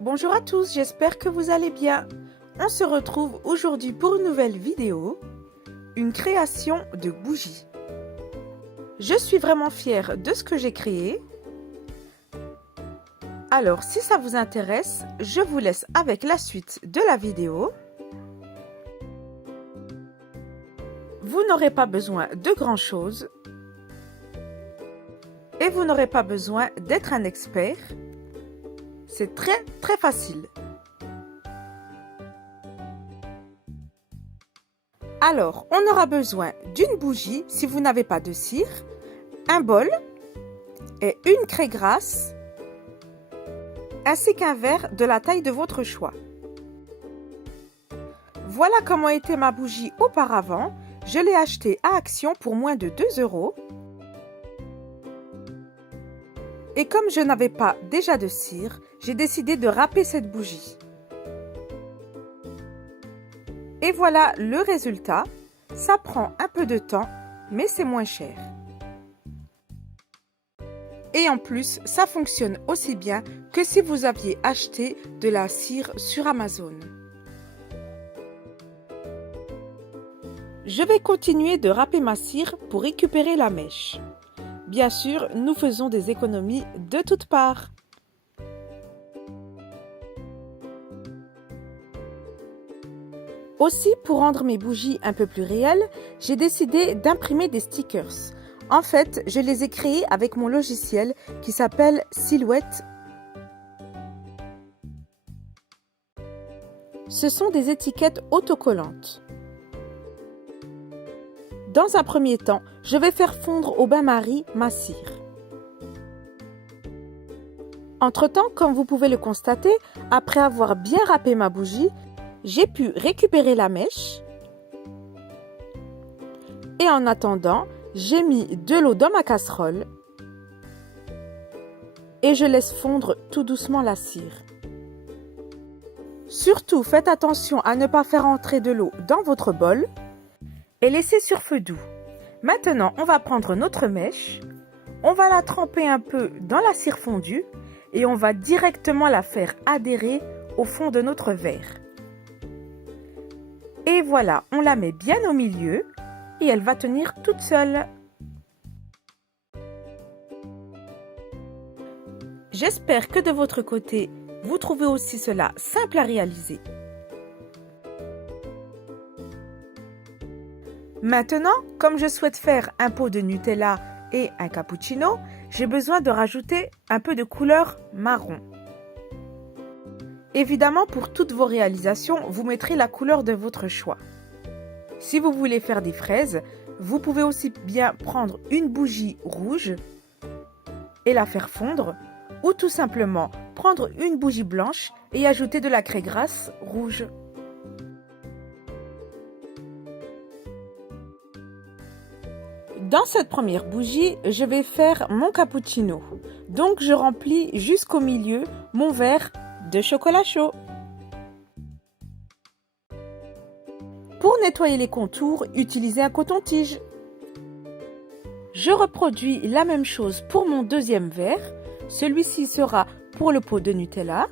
Bonjour à tous, j'espère que vous allez bien. On se retrouve aujourd'hui pour une nouvelle vidéo, une création de bougies. Je suis vraiment fière de ce que j'ai créé. Alors, si ça vous intéresse, je vous laisse avec la suite de la vidéo. Vous n'aurez pas besoin de grand-chose et vous n'aurez pas besoin d'être un expert. C'est très facile. Alors, on aura besoin d'une bougie si vous n'avez pas de cire, un bol et une craie grasse, ainsi qu'un verre de la taille de votre choix. Voilà comment était ma bougie auparavant. Je l'ai achetée à Action pour moins de 2 €. Et comme je n'avais pas déjà de cire, j'ai décidé de râper cette bougie. Et voilà le résultat. Ça prend un peu de temps, mais c'est moins cher. Et en plus, ça fonctionne aussi bien que si vous aviez acheté de la cire sur Amazon. Je vais continuer de râper ma cire pour récupérer la mèche. Bien sûr, nous faisons des économies de toutes parts. Aussi, pour rendre mes bougies un peu plus réelles, j'ai décidé d'imprimer des stickers. En fait, je les ai créés avec mon logiciel qui s'appelle Silhouette. Ce sont des étiquettes autocollantes. Dans un premier temps, je vais faire fondre au bain-marie ma cire. Entre-temps, comme vous pouvez le constater, après avoir bien râpé ma bougie, j'ai pu récupérer la mèche. Et en attendant, j'ai mis de l'eau dans ma casserole et je laisse fondre tout doucement la cire. Surtout, faites attention à ne pas faire entrer de l'eau dans votre bol et laissez sur feu doux. Maintenant, on va prendre notre mèche, on va la tremper un peu dans la cire fondue et on va directement la faire adhérer au fond de notre verre. Et voilà, on la met bien au milieu et elle va tenir toute seule. J'espère que de votre côté, vous trouvez aussi cela simple à réaliser. Maintenant, comme je souhaite faire un pot de Nutella et un cappuccino, j'ai besoin de rajouter un peu de couleur marron. Évidemment, pour toutes vos réalisations, vous mettrez la couleur de votre choix. Si vous voulez faire des fraises, vous pouvez aussi bien prendre une bougie rouge et la faire fondre, ou tout simplement prendre une bougie blanche et ajouter de la craie grasse rouge. Dans cette première bougie, je vais faire mon cappuccino. Donc je remplis jusqu'au milieu mon verre de chocolat chaud. Pour nettoyer les contours, utilisez un coton-tige. Je reproduis la même chose pour mon deuxième verre. Celui-ci sera pour le pot de Nutella.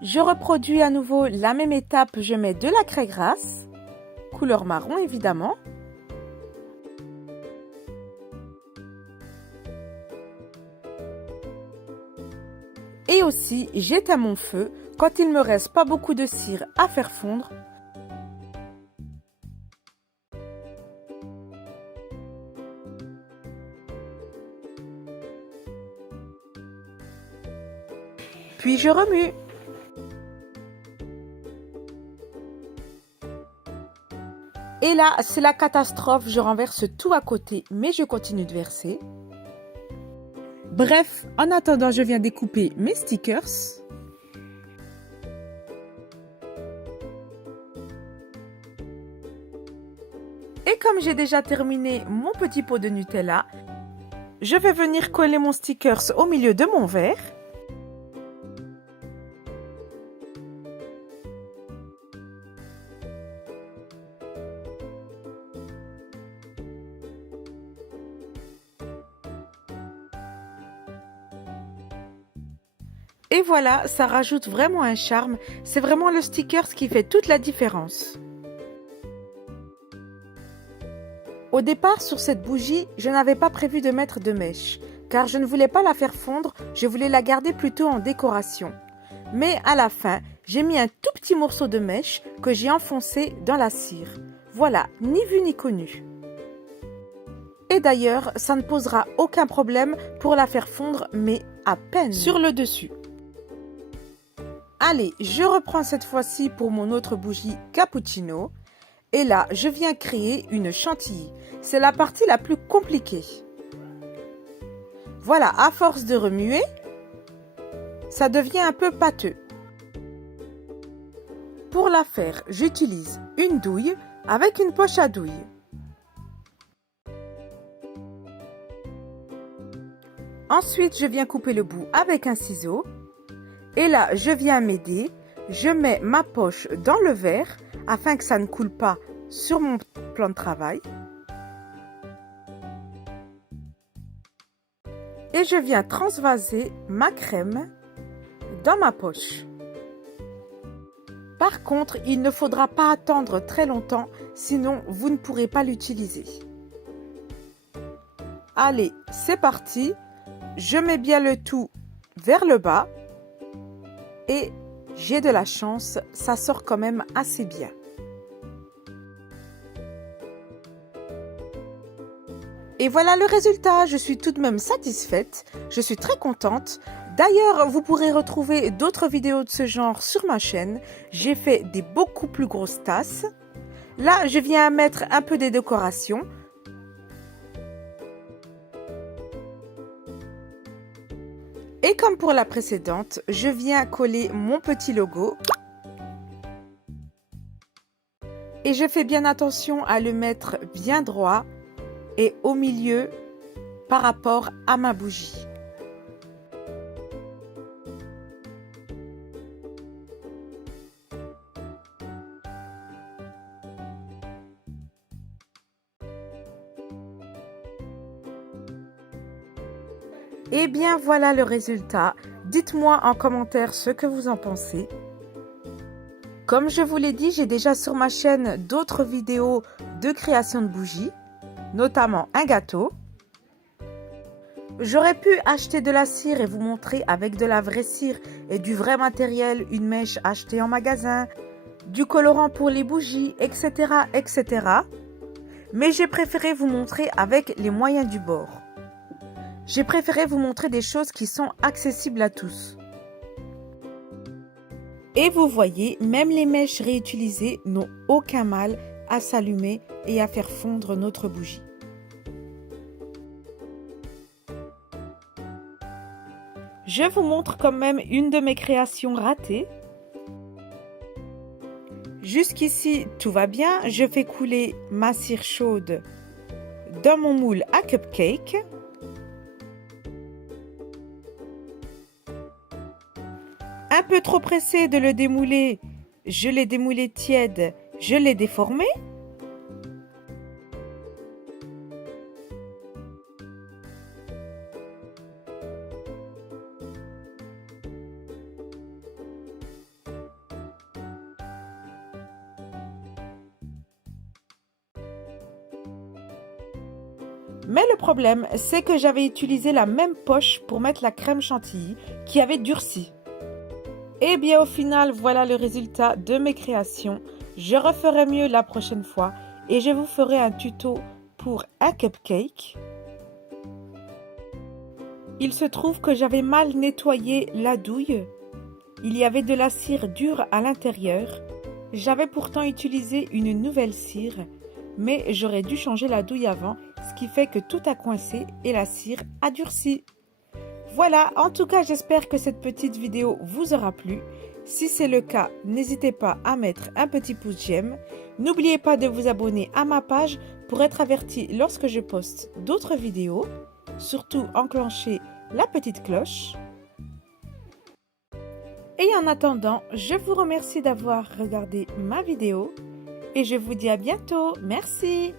Je reproduis à nouveau la même étape, je mets de la craie grasse, couleur marron évidemment. Et aussi, j'éteins mon feu quand il me reste pas beaucoup de cire à faire fondre. Puis je remue. Et là, c'est la catastrophe, je renverse tout à côté, mais je continue de verser. Bref, en attendant, je viens découper mes stickers. Et comme j'ai déjà terminé mon petit pot de Nutella, je vais venir coller mon stickers au milieu de mon verre. Et voilà, ça rajoute vraiment un charme. C'est vraiment le sticker qui fait toute la différence. Au départ, sur cette bougie, je n'avais pas prévu de mettre de mèche, car je ne voulais pas la faire fondre, je voulais la garder plutôt en décoration. Mais à la fin, j'ai mis un tout petit morceau de mèche que j'ai enfoncé dans la cire. Voilà, ni vu ni connu. Et d'ailleurs, ça ne posera aucun problème pour la faire fondre, mais à peine sur le dessus. Allez, je reprends cette fois-ci pour mon autre bougie cappuccino. Et là, je viens créer une chantilly. C'est la partie la plus compliquée. Voilà, à force de remuer, ça devient un peu pâteux. Pour la faire, j'utilise une douille avec une poche à douille. Ensuite, je viens couper le bout avec un ciseau. Et là, je viens m'aider. Je mets ma poche dans le verre afin que ça ne coule pas sur mon plan de travail. Et je viens transvaser ma crème dans ma poche. Par contre, il ne faudra pas attendre très longtemps, sinon vous ne pourrez pas l'utiliser. Allez, c'est parti. Je mets bien le tout vers le bas. Et j'ai de la chance, ça sort quand même assez bien. Et voilà le résultat, je suis tout de même satisfaite, je suis très contente. D'ailleurs, vous pourrez retrouver d'autres vidéos de ce genre sur ma chaîne. J'ai fait des beaucoup plus grosses tasses. Là, je viens mettre un peu des décorations. Et comme pour la précédente, je viens coller mon petit logo. Et je fais bien attention à le mettre bien droit et au milieu par rapport à ma bougie. Et bien voilà le résultat. Dites-moi en commentaire ce que vous en pensez. Comme je vous l'ai dit, j'ai déjà sur ma chaîne d'autres vidéos de création de bougies, notamment un gâteau. J'aurais pu acheter de la cire et vous montrer avec de la vraie cire et du vrai matériel, une mèche achetée en magasin, du colorant pour les bougies, etc., etc. Mais j'ai préféré vous montrer avec les moyens du bord. J'ai préféré vous montrer des choses qui sont accessibles à tous. Et vous voyez, même les mèches réutilisées n'ont aucun mal à s'allumer et à faire fondre notre bougie. Je vous montre quand même une de mes créations ratées. Jusqu'ici, tout va bien. Je fais couler ma cire chaude dans mon moule à cupcake. Un peu trop pressé de le démouler, je l'ai démoulé tiède, je l'ai déformé. Mais le problème, c'est que j'avais utilisé la même poche pour mettre la crème chantilly qui avait durci. Et bien au final, voilà le résultat de mes créations. Je referai mieux la prochaine fois et je vous ferai un tuto pour un cupcake. Il se trouve que j'avais mal nettoyé la douille. Il y avait de la cire dure à l'intérieur. J'avais pourtant utilisé une nouvelle cire, mais j'aurais dû changer la douille avant, ce qui fait que tout a coincé et la cire a durci. Voilà, en tout cas, j'espère que cette petite vidéo vous aura plu. Si c'est le cas, n'hésitez pas à mettre un petit pouce j'aime. N'oubliez pas de vous abonner à ma page pour être averti lorsque je poste d'autres vidéos. Surtout, enclenchez la petite cloche. Et en attendant, je vous remercie d'avoir regardé ma vidéo et je vous dis à bientôt. Merci!